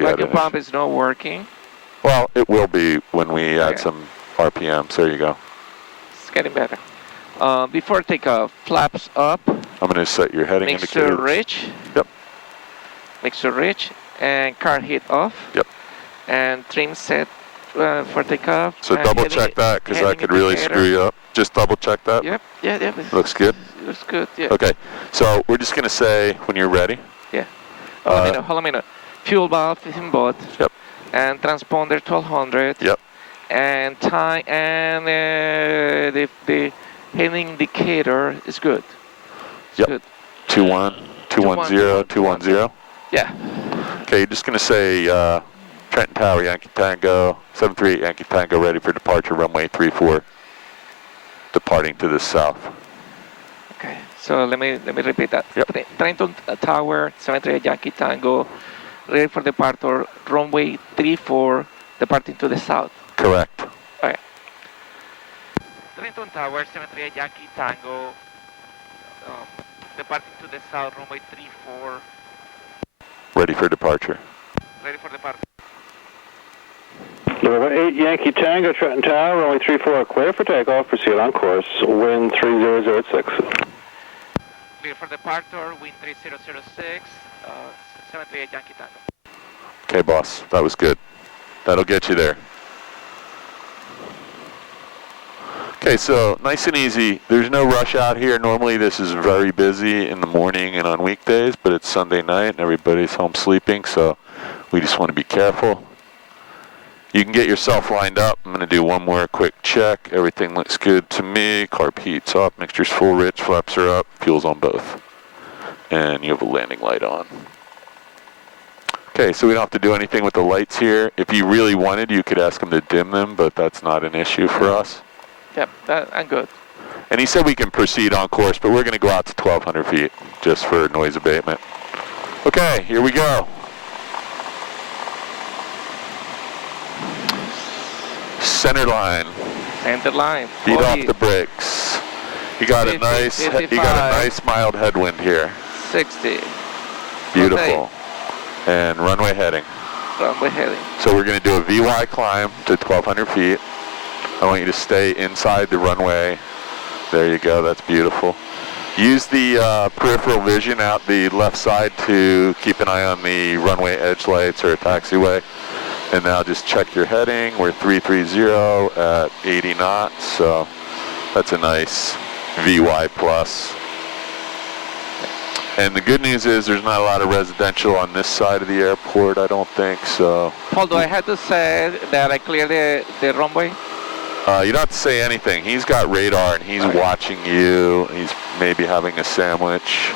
Vacuum pump is not working. Well, it will be when we add some RPMs. There you go. It's getting better. Before takeoff, flaps up. I'm going to set your heading indicators. Mixture rich. Yep. Mixture rich. And car heat off. Yep. And trim set for takeoff. So double check that, because that could really screw you up. Just double check that. Yep. Yeah. Looks good? Looks good, yeah. Okay. So we're just going to say when you're ready. Yeah. Hold on a minute. Fuel valve is in both. Yep. And transponder 1200. Yep. And time and the head indicator is good. It's good. 210, 210. Yeah. Okay, you're just going to say Trenton Tower, Yankee Tango, 738 Yankee Tango, ready for departure, runway 34, departing to the south. Okay, so let me repeat that. Yep. Trenton Tower, 738 Yankee Tango, ready for departure, runway 34, departing to the south. Correct. Okay. Trenton Tower, 738 Yankee Tango, departing to the south, runway 34. Ready for departure. Ready for departure. November 8 Yankee Tango, Trenton Tower, runway 34, clear for takeoff, proceed on course, wind 3006. Clear for departure, wind 3006, 738 Yankee Tango. Okay, boss, that was good. That'll get you there. Okay, so nice and easy. There's no rush out here. Normally this is very busy in the morning and on weekdays, but it's Sunday night and everybody's home sleeping, so we just want to be careful. You can get yourself lined up. I'm going to do one more quick check. Everything looks good to me. Carb heat's up, mixture's full rich, flaps are up, fuel's on both. And you have a landing light on. Okay, so we don't have to do anything with the lights here. If you really wanted, you could ask them to dim them, but that's not an issue for us. Yep, I'm good. And he said we can proceed on course, but we're going to go out to 1,200 feet just for noise abatement. Okay, here we go. Center line. Center line. Feet off the brakes. You got 50, a nice mild headwind here. 60. Beautiful. And runway heading. Runway heading. So we're going to do a VY climb to 1,200 feet. I want you to stay inside the runway. There you go, that's beautiful. Use the peripheral vision out the left side to keep an eye on the runway edge lights or taxiway. And now just check your heading. We're 330 at 80 knots, so that's a nice VY plus. And the good news is there's not a lot of residential on this side of the airport, I don't think, so. Paul, do I have to say that I cleared the runway? You don't have to say anything. He's got radar and he's watching you. He's maybe having a sandwich.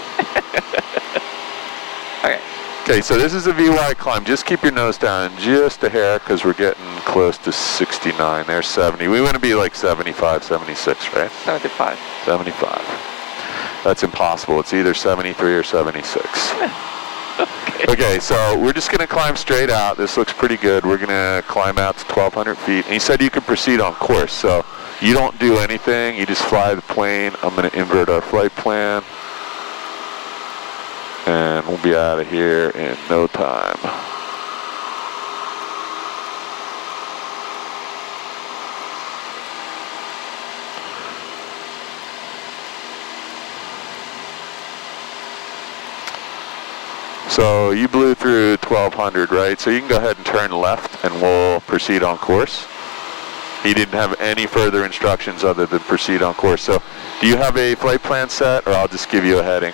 Okay. Okay, so this is a VY climb. Just keep your nose down just a hair because we're getting close to 69. There's 70. We want to be like 75, 76, right? 75. 75. That's impossible. It's either 73 or 76. Okay, so we're just going to climb straight out. This looks pretty good. We're going to climb out to 1,200 feet. And he said you could proceed on course, so you don't do anything. You just fly the plane. I'm going to invert our flight plan. And we'll be out of here in no time. So you blew through 1,200, right? So you can go ahead and turn left and we'll proceed on course. He didn't have any further instructions other than proceed on course. So do you have a flight plan set, or I'll just give you a heading?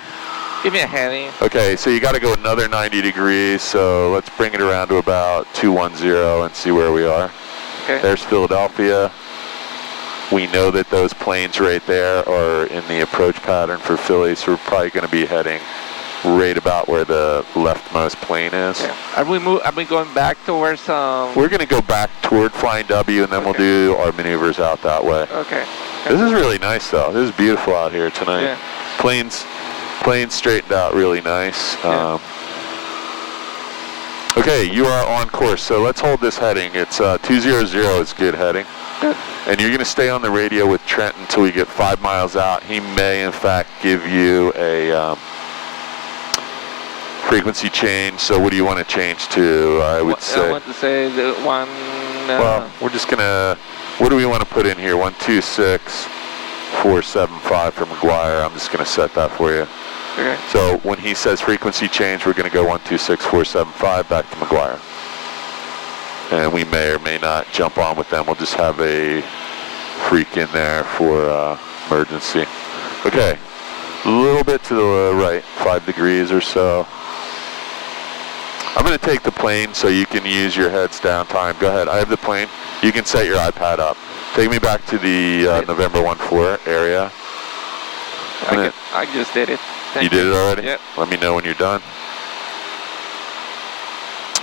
Give me a heading. Okay, so you got to go another 90 degrees. So let's bring it around to about 210 and see where we are. Okay. There's Philadelphia. We know that those planes right there are in the approach pattern for Philly, so we're probably going to be heading right about where the leftmost plane is. Yeah. Are we going back towards We're going to go back toward Flying W, and then we'll do our maneuvers out that way. Okay. This is really nice, though. This is beautiful out here tonight. Yeah. Planes straightened out really nice. Yeah. Okay, you are on course, so let's hold this heading. It's 200 is good heading. Good. And you're going to stay on the radio with Trent until we get 5 miles out. He may, in fact, give you a frequency change. So what do you want to change to? I would say. I want to say the one. Well, we're just gonna. What do we want to put in here? 126.475 for McGuire. I'm just gonna set that for you. Okay. So when he says frequency change, we're gonna go 126.475 back to McGuire. And we may or may not jump on with them. We'll just have a freak in there for emergency. Okay, a little bit to the right, 5 degrees or so. I'm going to take the plane so you can use your heads down time. Go ahead, I have the plane. You can set your iPad up. Take me back to the November 1-4 area. I just did it. You did it already? Yep. Let me know when you're done.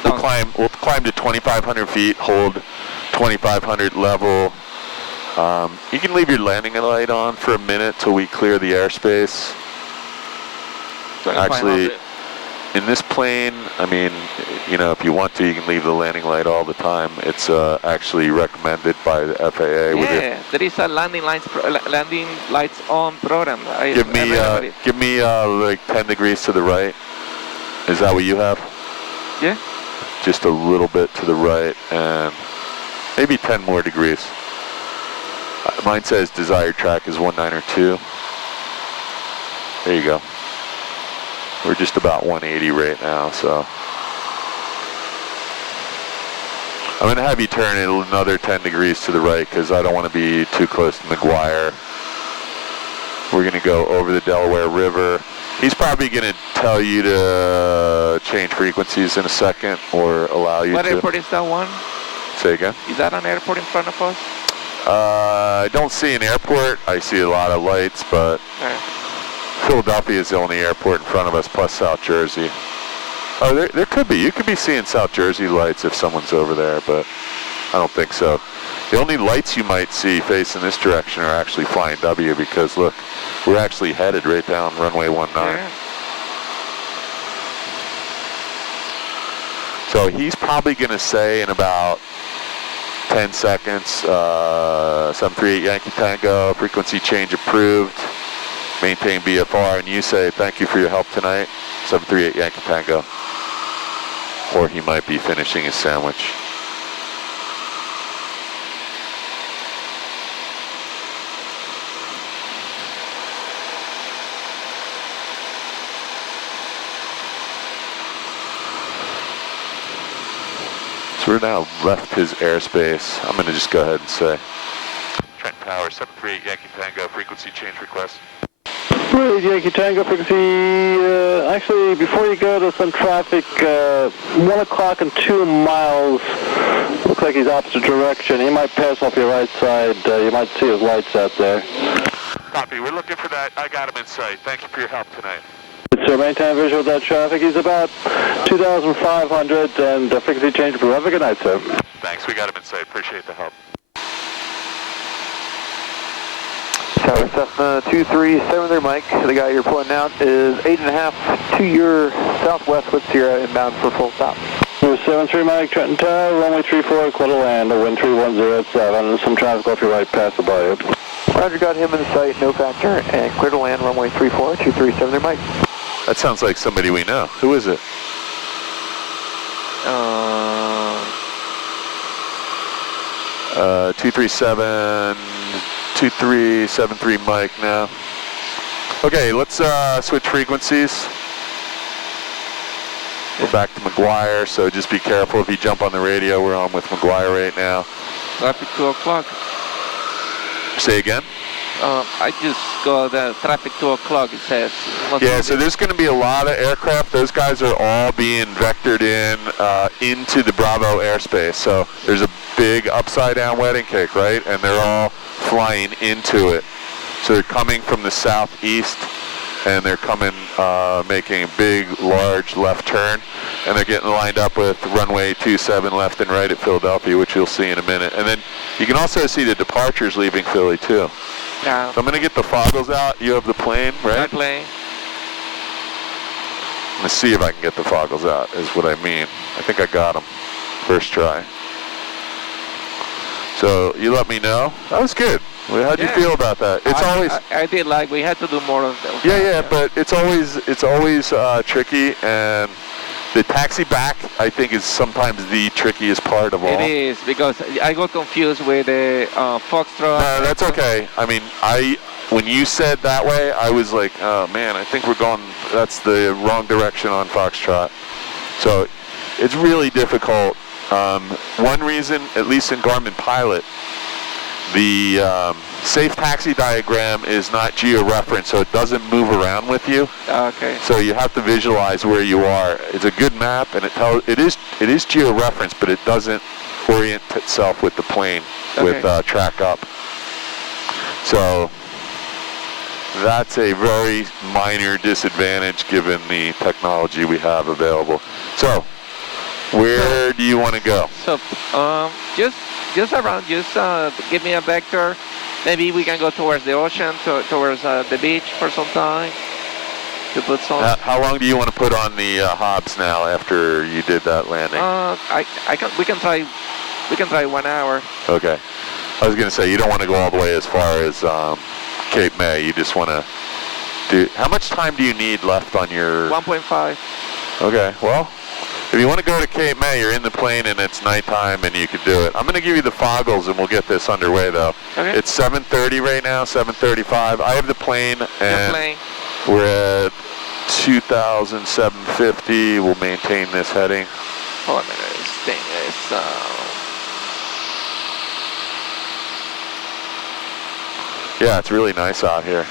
We'll climb to 2,500 feet, hold 2,500 level. You can leave your landing light on for a minute till we clear the airspace. Actually, in this plane, I mean, you know, if you want to, you can leave the landing light all the time. It's actually recommended by the FAA. Yeah, there is a landing lights on program. Give me like 10 degrees to the right. Is that what you have? Yeah. Just a little bit to the right, and maybe 10 more degrees. Mine says desired track is 1902. There you go. We're just about 180 right now, so. I'm going to have you turn it another 10 degrees to the right because I don't want to be too close to McGuire. We're going to go over the Delaware River. He's probably going to tell you to change frequencies in a second or allow you to. What airport is that one? Say again? Is that an airport in front of us? I don't see an airport. I see a lot of lights, but Philadelphia is the only airport in front of us, plus South Jersey. Oh, there could be. You could be seeing South Jersey lights if someone's over there, but I don't think so. The only lights you might see facing this direction are actually Flying W because, look, we're actually headed right down runway 19. Yeah. So he's probably going to say in about 10 seconds, 738 Yankee Tango, frequency change approved, maintain BFR, and you say, thank you for your help tonight, 738 Yankee Tango. Or he might be finishing his sandwich. So we're now left his airspace. I'm going to just go ahead and say, Trenton Tower, 738 Yankee Tango, frequency change request. 738 Yankee Tango, frequency, actually, before you go to some traffic, 1 o'clock and 2 miles, looks like he's opposite direction. He might pass off your right side. You might see his lights out there. Copy, we're looking for that. I got him in sight. Thank you for your help tonight. Sir, maintain visual of that traffic. He's about 2,500 and frequency change approved. Have a good night, sir. Thanks, we got him in sight. Appreciate the help. Tower Cessna 237 there, Mike. The guy you're pulling out is 8.5 to your southwest with Sierra inbound for full stop. 73 Mike, Trenton Tower, runway 34, clear to land, wind 3107. Some traffic off your right, pass the bayou. Roger, got him in sight, no factor, and clear to land, runway 34, 237 there, Mike. That sounds like somebody we know. Who is it? 2373 Mike now. Okay, let's switch frequencies. We're back to McGuire, so just be careful if you jump on the radio. We're on with McGuire right now. Traffic 2 o'clock. Say again? I just got the traffic 2 o'clock, it says. Yeah, so there's going to be a lot of aircraft. Those guys are all being vectored into the Bravo airspace. So there's a big upside down wedding cake, right? And they're all flying into it. So they're coming from the southeast, and they're coming, making a big, large left turn, and they're getting lined up with runway 27 left and right at Philadelphia, which you'll see in a minute. And then you can also see the departures leaving Philly, too. Yeah. So I'm going to get the foggles out. You have the plane, right? Plane. I'm going to see if I can get the foggles out, is what I mean. I think I got them. First try. So you let me know. That was good. Well, how'd you Yeah. feel about that? It's always I did like we had to do more of those. yeah, but it's always tricky, and the taxi back I think is sometimes the trickiest part of all. It is because I got confused with the Foxtrot. No, that's okay. I mean, when you said that way, I was like, oh man, I think we're going. That's the wrong direction on Foxtrot. So it's really difficult. One reason, at least in Garmin Pilot, the safe taxi diagram is not georeferenced, so it doesn't move around with you. Okay. So you have to visualize where you are. It's a good map, and it is georeferenced, but it doesn't orient itself with the plane with track up. So that's a very minor disadvantage given the technology we have available. So where do you want to go? So just around, give me a vector. Maybe we can go towards the ocean, towards the beach for some time to put some. How long do you want to put on the Hobbs now after you did that landing? We can try 1 hour. Okay. I was going to say you don't want to go all the way as far as Cape May. You just want to do. How much time do you need left on your? 1.5. Okay. Well, if you want to go to Cape May, you're in the plane and it's nighttime and you can do it. I'm going to give you the foggles and we'll get this underway though. Okay. It's 7:30 right now, 7:35. I have the plane and we're at 2,750. We'll maintain this heading. Hold on a minute. This thing is. Yeah, it's really nice out here.